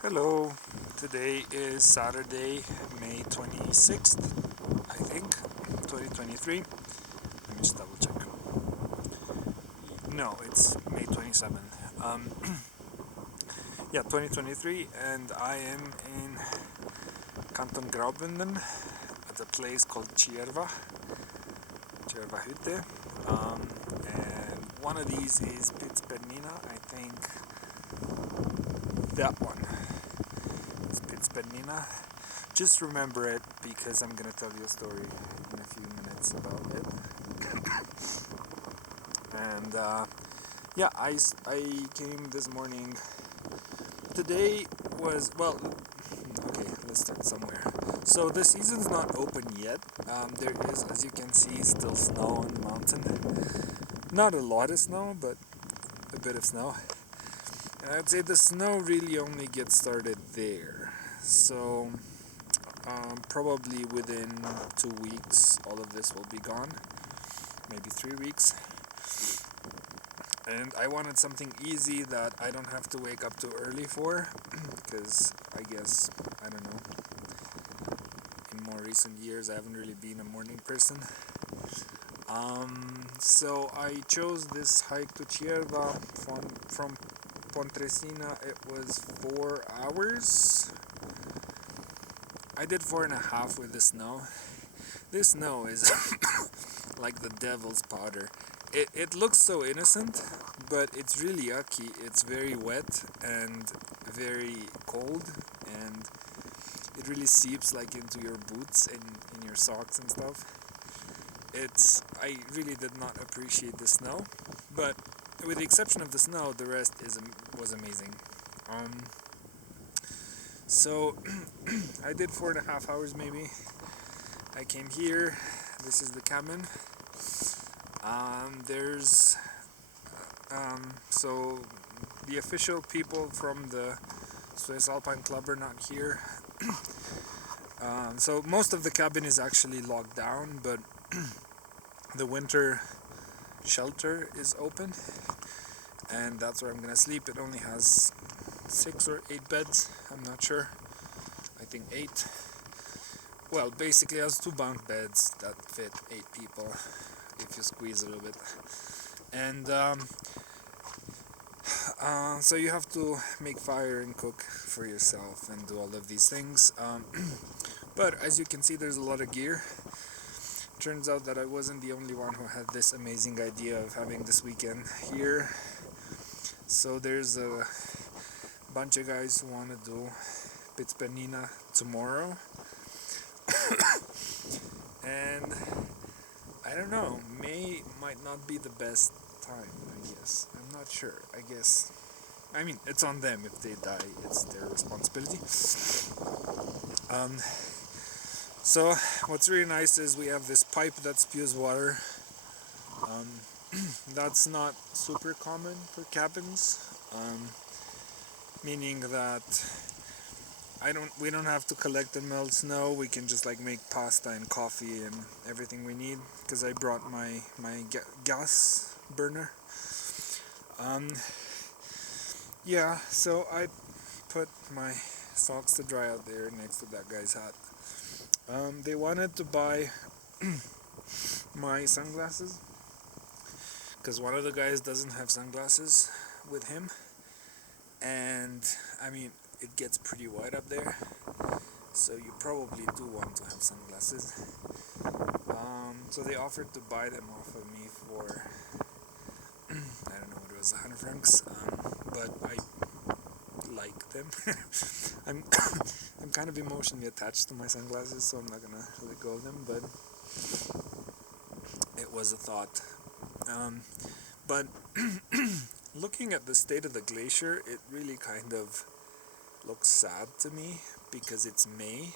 Hello, today is Saturday, May 26th, I think, 2023. Let me just double check. No, it's May 27th. Yeah, 2023, and I am in Canton Graubünden at a place called Tschiervahütte. And one of these is Piz Bernina, I think that one. Piz Bernina. Just remember it because I'm gonna tell you a story in a few minutes about it. And yeah, I came this morning. Today was, well, okay, let's start somewhere. So the season's not open yet. There is, as you can see, still snow on the mountain. Not a lot of snow, but a bit of snow. And I'd say the snow really only gets started there. So probably within 2 weeks all of this will be gone, maybe 3 weeks. And I wanted something easy that I don't have to wake up too early for, because I guess, I don't know, in more recent years I haven't really been a morning person. So I chose this hike to Tschierva from Pontresina. It was 4 hours. I did 4.5 with the snow. This snow is like the devil's powder. It looks so innocent, but it's really yucky. It's very wet and very cold, and it really seeps like into your boots and in your socks and stuff. I really did not appreciate the snow, but with the exception of the snow, the rest was amazing. So I did 4.5 hours maybe. I came here. This is the cabin. So the official people from the Swiss Alpine Club are not here. So most of the cabin is actually locked down, but the winter shelter is open, and that's where I'm gonna sleep. It only has 6 or 8 beds, I'm not sure. I think 8. Well, basically it has 2 bunk beds that fit 8 people if you squeeze a little bit. And so you have to make fire and cook for yourself and do all of these things. But as you can see, there's a lot of gear. Turns out that I wasn't the only one who had this amazing idea of having this weekend here. So there's a bunch of guys who want to do Piz Bernina tomorrow. And I don't know, May might not be the best time, I guess. I'm not sure, I guess. I mean, it's on them. If they die, it's their responsibility. So what's really nice is we have this pipe that spews water. That's not super common for cabins, meaning that we don't have to collect and melt snow. We can just like make pasta and coffee and everything we need, because I brought my gas burner. Yeah, so I put my socks to dry out there next to that guy's hat. They wanted to buy my sunglasses, because one of the guys doesn't have sunglasses with him, and I mean, it gets pretty white up there, so you probably do want to have sunglasses. So they offered to buy them off of me for I don't know what it was, 100 francs, but I like them. I'm kind of emotionally attached to my sunglasses, so I'm not gonna let go of them, but it was a thought. But looking at the state of the glacier, it really kind of looks sad to me, because it's May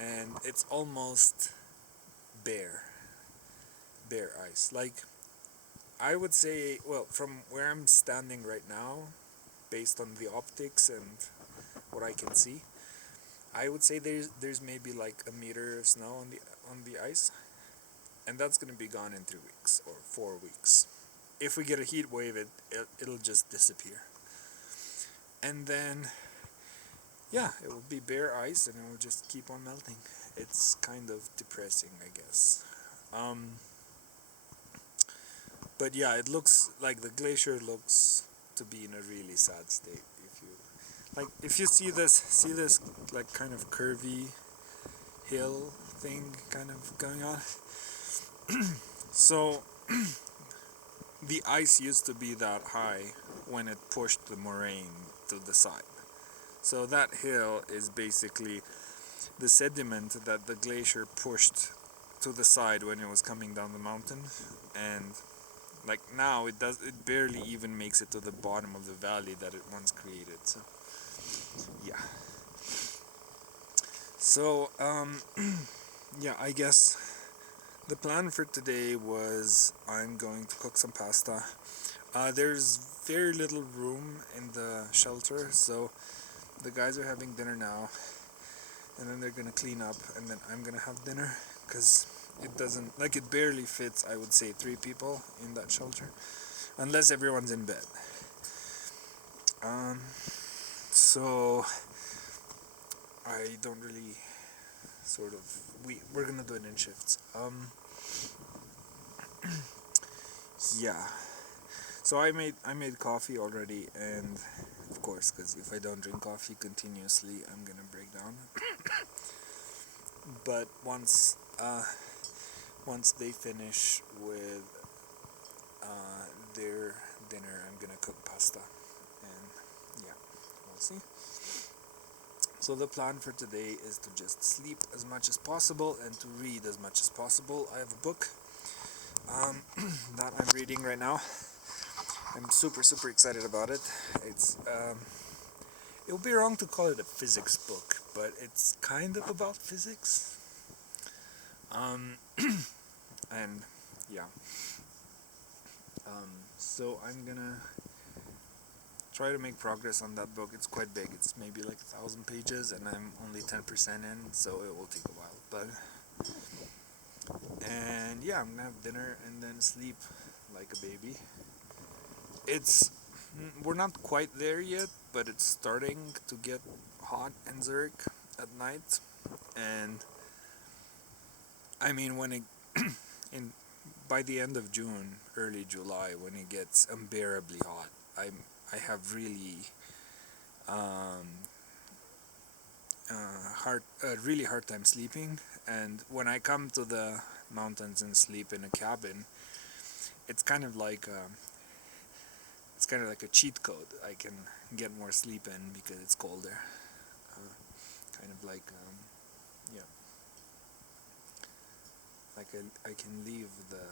and it's almost bare ice. Like, I would say, well, from where I'm standing right now, based on the optics and what I can see, I would say there's maybe like a meter of snow on the ice, and that's gonna be gone in 3 weeks or 4 weeks. If we get a heat wave, it'll just disappear. And then yeah, it would be bare ice and it would just keep on melting. It's kind of depressing, I guess. But yeah, it looks like the glacier looks to be in a really sad state. If you see this like kind of curvy hill thing kind of going on. So the ice used to be that high when it pushed the moraine to the side. So that hill is basically the sediment that the glacier pushed to the side when it was coming down the mountain, and like now it barely even makes it to the bottom of the valley that it once created. So yeah. So yeah, I guess the plan for today was I'm going to cook some pasta. There's very little room in the shelter, so the guys are having dinner now, and then they're gonna clean up, and then I'm gonna have dinner, because it barely fits, I would say, 3 people in that shelter, unless everyone's in bed. So I don't really we're gonna do it in shifts. Yeah. So I made coffee already, and of course, because if I don't drink coffee continuously, I'm gonna break down. But once they finish with their dinner, I'm gonna cook pasta, and yeah, we'll see. So the plan for today is to just sleep as much as possible and to read as much as possible. I have a book that I'm reading right now. I'm super excited about it. It would be wrong to call it a physics book, but it's kind of about physics. And yeah. So I'm gonna try to make progress on that book. It's quite big. It's maybe like 1,000 pages, and I'm only 10% in, so it will take a while. And yeah, I'm gonna have dinner and then sleep like a baby. We're not quite there yet, but it's starting to get hot in Zurich at night, and I mean in by the end of June, early July, when it gets unbearably hot, I have really really hard time sleeping. And when I come to the mountains and sleep in a cabin, it's kind of like a cheat code. I can get more sleep in because it's colder. Kind of like yeah, like I can leave the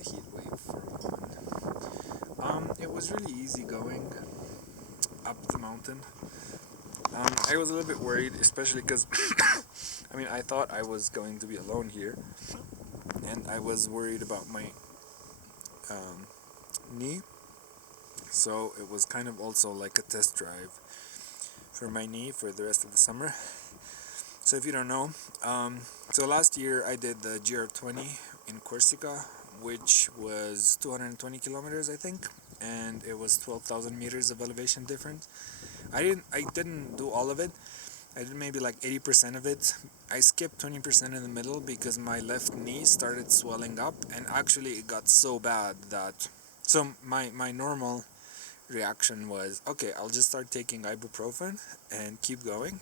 heat wave for a moment. It was really easy going up the mountain. I was a little bit worried, especially because I thought I was going to be alone here, and I was worried about my knee. So it was kind of also like a test drive for my knee for the rest of the summer. So if you don't know, so last year I did the GR20 in Corsica, which was 220 kilometers, I think, and it was 12,000 meters of elevation difference. I didn't do all of it. I did maybe like 80% of it. I skipped 20% in the middle because my left knee started swelling up, and actually it got so bad that my normal reaction was, okay, I'll just start taking ibuprofen and keep going.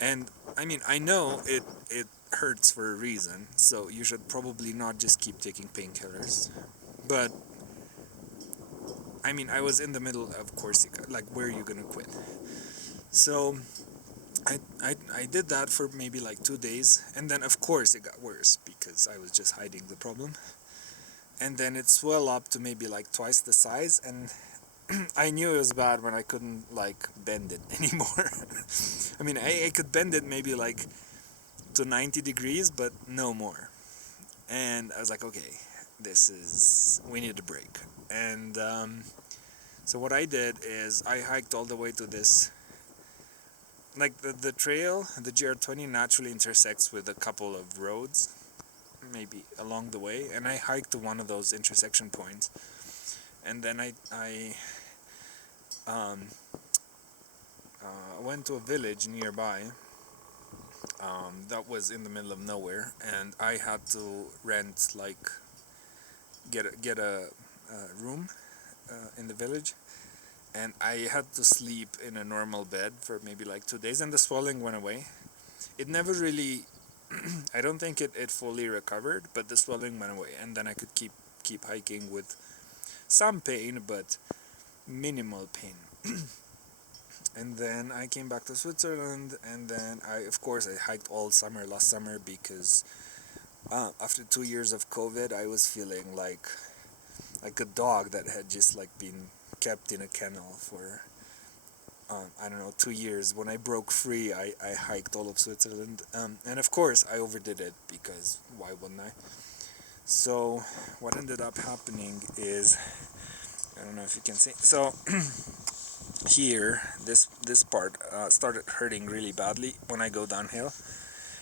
And I know it hurts for a reason, so you should probably not just keep taking painkillers. But I was in the middle of Corsica, like, where are you gonna quit? So I did that for maybe like 2 days, and then of course it got worse because I was just hiding the problem. And then it swelled up to maybe like twice the size, and I knew it was bad when I couldn't like bend it anymore. I could bend it maybe like to 90 degrees, but no more. And I was like, okay, we need a break. And so what I did is I hiked all the way to this, like the trail, the GR20 naturally intersects with a couple of roads, maybe along the way, and I hiked to one of those intersection points. And then I I went to a village nearby that was in the middle of nowhere, and I had to rent, like, get a room in the village, and I had to sleep in a normal bed for maybe like 2 days, and the swelling went away. It never really, I don't think it fully recovered, but the swelling went away, and then I could keep hiking with some pain, but minimal pain. And then I came back to Switzerland, and then of course I hiked all summer last summer, because after 2 years of COVID, I was feeling like a dog that had just like been kept in a kennel for I don't know, 2 years. When I broke free, I hiked all of Switzerland, and of course I overdid it, because why wouldn't I? So what ended up happening is, I don't know if you can see, so here this part started hurting really badly when I go downhill.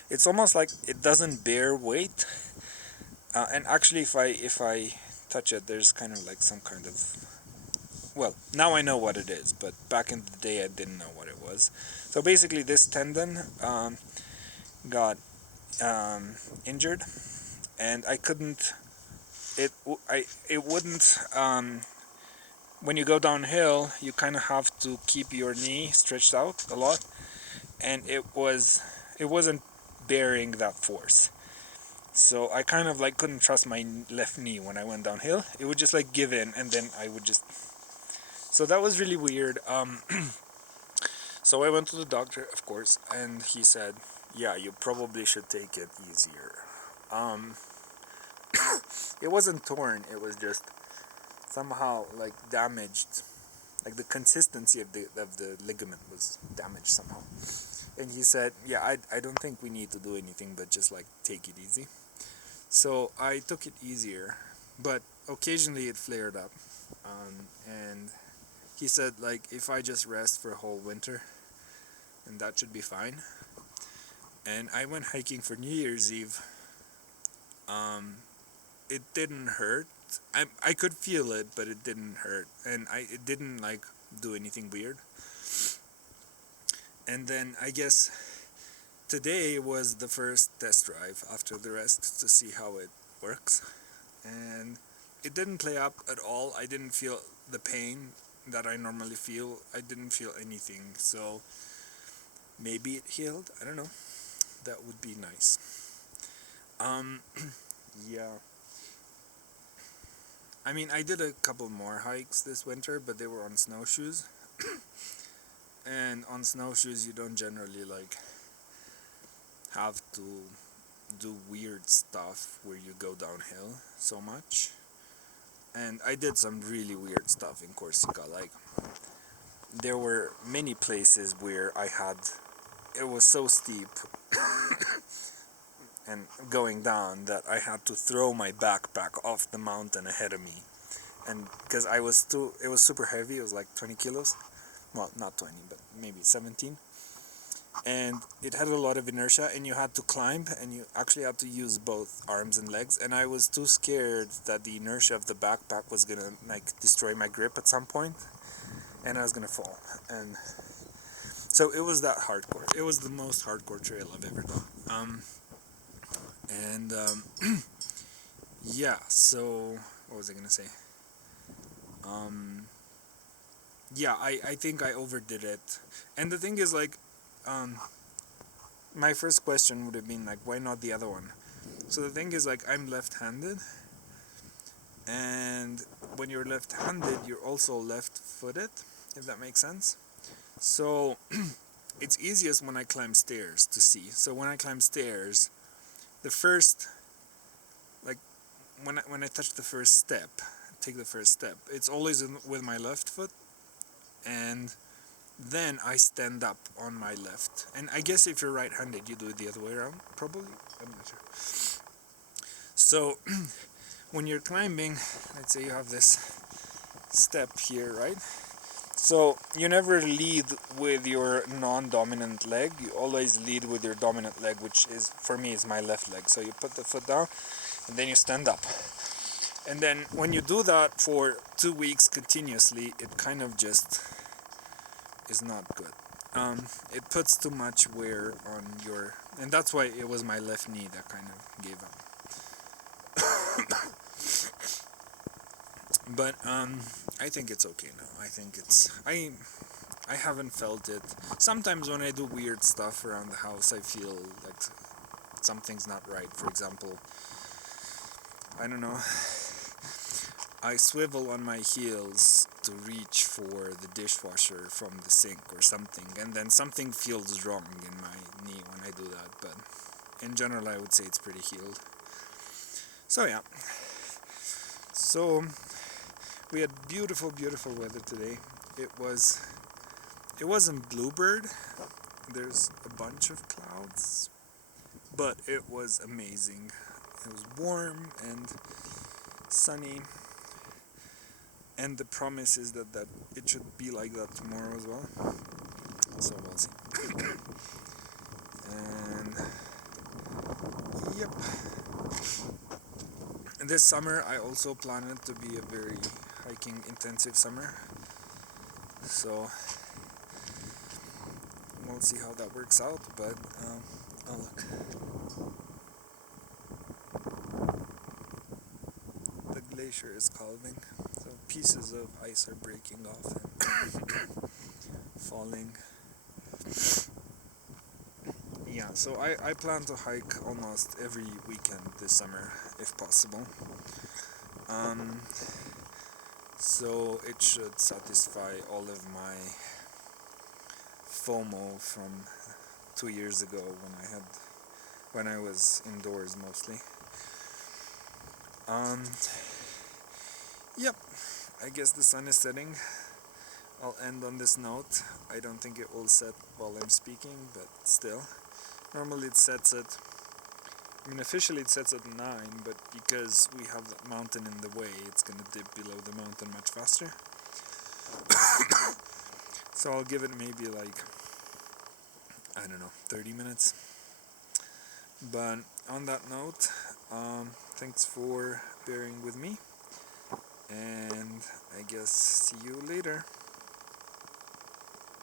It's almost like it doesn't bear weight, and actually if I touch it, there's kind of like some kind of, well, now I know what it is, but back in the day I didn't know what it was. So basically this tendon got injured, and I couldn't, it wouldn't, when you go downhill, you kind of have to keep your knee stretched out a lot, and it wasn't bearing that force. So I kind of like couldn't trust my left knee when I went downhill. It would just like give in, and then I would just, so that was really weird. So I went to the doctor, of course, and he said, yeah, you probably should take it easier. It wasn't torn, it was just somehow like damaged, like the consistency of the ligament was damaged somehow. And he said, yeah, I don't think we need to do anything, but just like take it easy. So I took it easier, but occasionally it flared up, and he said, like, if I just rest for a whole winter, and that should be fine. And I went hiking for New Year's Eve. It didn't hurt. I could feel it, but it didn't hurt, and it didn't like do anything weird. And then I guess today was the first test drive after the rest to see how it works, and it didn't play up at all. I didn't feel the pain that I normally feel. I didn't feel anything, so maybe it healed. I don't know. That would be nice. Yeah. I mean, I did a couple more hikes this winter, but they were on snowshoes. And on snowshoes, you don't generally like have to do weird stuff where you go downhill so much. And I did some really weird stuff in Corsica. Like, there were many places where it was so steep and going down that I had to throw my backpack off the mountain ahead of me. And because it was super heavy, it was like 20 kilos. Well, not 20, but maybe 17. And it had a lot of inertia, and you had to climb, and you actually had to use both arms and legs. And I was too scared that the inertia of the backpack was gonna like destroy my grip at some point, and I was gonna fall. And so it was that hardcore. It was the most hardcore trail I've ever done. Yeah. So what was I gonna say? Yeah, I think I overdid it. And the thing is, like, my first question would have been like, why not the other one? So the thing is, like, I'm left-handed, and when you're left-handed, you're also left-footed, if that makes sense. So it's easiest when I climb stairs to see. So when I climb stairs, the first, like, when I touch the first step, take the first step, it's always with my left foot, and then I stand up on my left. And I guess if you're right-handed, you do it the other way around, probably. I'm not sure. So when you're climbing, let's say you have this step here, right? So you never lead with your non-dominant leg. You always lead with your dominant leg, which is, for me, is my left leg. So you put the foot down, and then you stand up. And then when you do that for 2 weeks continuously, it kind of just is not good. it puts too much wear on your, and that's why it was my left knee that kind of gave up. But I think it's okay now. I think I haven't felt it. Sometimes when I do weird stuff around the house, I feel like something's not right. For example, I don't know, I swivel on my heels to reach for the dishwasher from the sink or something, and then something feels wrong in my knee when I do that, but in general I would say it's pretty healed. So yeah, so we had beautiful weather today. It wasn't bluebird, there's a bunch of clouds, but it was amazing. It was warm and sunny, and the promise is that it should be like that tomorrow as well, so we'll see. And yep, this summer I also planned it to be a very hiking intensive summer, so we'll see how that works out. But oh look, the glacier is calving, so pieces of ice are breaking off and falling. Yeah, so I plan to hike almost every weekend this summer if possible. So it should satisfy all of my FOMO from 2 years ago when I was indoors mostly. Yep, I guess the sun is setting. I'll end on this note. I don't think it will set while I'm speaking, but still. Normally it sets at, officially it sets at 9, but because we have that mountain in the way, it's gonna dip below the mountain much faster. So I'll give it maybe like, I don't know, 30 minutes. But on that note, thanks for bearing with me, and I guess see you later.